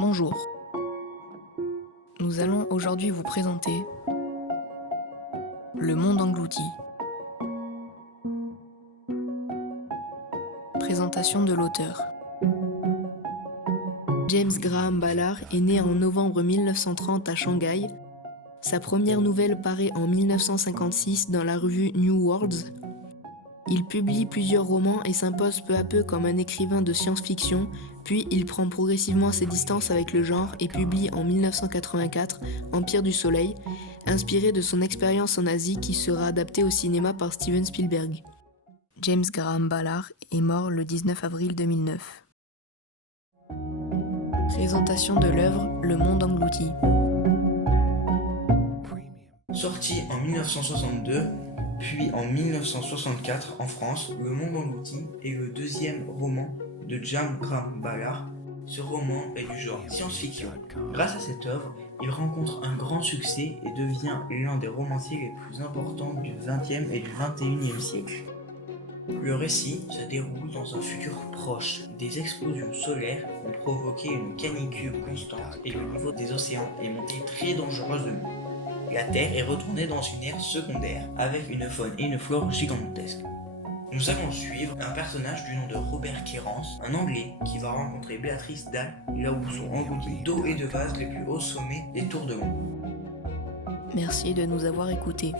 Bonjour. Nous allons aujourd'hui vous présenter Le monde englouti. Présentation de l'auteur. James Graham Ballard est né en novembre 1930 à Shanghai. Sa première nouvelle paraît en 1956 dans la revue New Worlds. Il publie plusieurs romans et s'impose peu à peu comme un écrivain de science-fiction, puis il prend progressivement ses distances avec le genre et publie en 1984 Empire du Soleil, inspiré de son expérience en Asie qui sera adaptée au cinéma par Steven Spielberg. James Graham Ballard est mort le 19 avril 2009. Présentation de l'œuvre Le monde englouti. Sorti en 1962, puis en 1964 en France, Le monde englouti est le deuxième roman de James Graham Ballard. Ce roman est du genre science-fiction. Grâce à cette œuvre, il rencontre un grand succès et devient l'un des romanciers les plus importants du XXe et du XXIe siècle. Le récit se déroule dans un futur proche. Des explosions solaires ont provoqué une canicule constante et le niveau des océans est monté très dangereusement. La Terre est retournée dans une ère secondaire, avec une faune et une flore gigantesques. Nous allons suivre un personnage du nom de Robert Kerrance, un Anglais qui va rencontrer Béatrice Dalle, là où sont engloutis d'eau et de gaz les plus hauts sommets des tours de Londres. Merci de nous avoir écoutés.